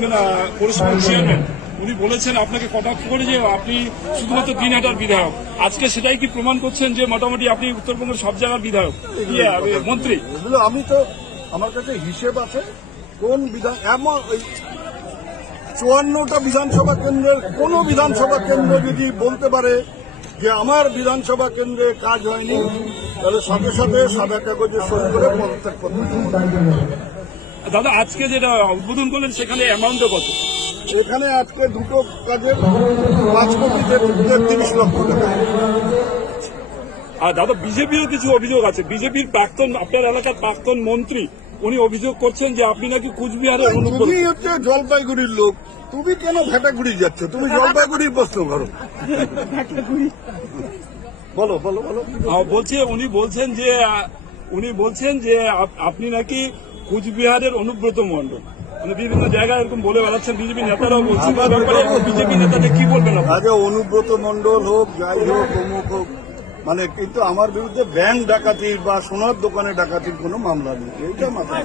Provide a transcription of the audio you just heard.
একজন পৌরসভার চেয়ারম্যান, উনি বলেছেন আপনাকে কটাক্ষ করে যে আপনি শুধুমাত্র দিনহাটার বিধায়ক। আজকে সেটাই কি প্রমাণ করছেন যে মোটামুটি আপনি উত্তরবঙ্গের সব জায়গার বিধায়ক, মন্ত্রী? এগুলো আমি তো, আমার কাছে হিসেব আছে কোন বিধান, এমন 54টা বিধানসভা কেন্দ্রের কোন বিধানসভা কেন্দ্র যদি বলতে পারে যে আমার বিধানসভা কেন্দ্রে কাজ হয়নি, তাহলে সাথে সাথে সাদা কাগজে সই করে পদত্যাগ করতে হবে। দাদা, আজকে যেটা উদ্বোধন করলেন সেখানে অ্যামাউন্টটা কত? এখানে আজকে দুটো কাজের 5 কোটি 33 লক্ষ টাকা। আর দাদা, বিজেপিরও কিছু অভিযোগ আছে। বিজেপির প্রাক্তন, আপনার এলাকার প্রাক্তন মন্ত্রী, উনি অভিযোগ করছেন যে আপনি নাকি কুচবিহারের তুমি হচ্ছে জলপাইগুড়ির লোক, তুমি কেন ভেটাগুড়ি যাচ্ছ? তুমি জলপাইগুড়ির প্রশ্ন করো। বলো বলো বলো। বলছে উনি বলছেন যে আপনি নাকি কুচবিহারের অনুব্রত মণ্ডল, মানে বিভিন্ন জায়গায় এরকম বলে বেড়াচ্ছেন। বিজেপি নেতারাও বলছেন। বিজেপি নেতাদের কি বলবেন? আগে অনুব্রত মণ্ডল হোক, যাই হোক, অমুক হোক, মানে কিন্তু আমার বিরুদ্ধে ব্যাংক ডাকাতির বা সোনার দোকানে ডাকাতির কোনো মামলা নেই, এইটা মাথায়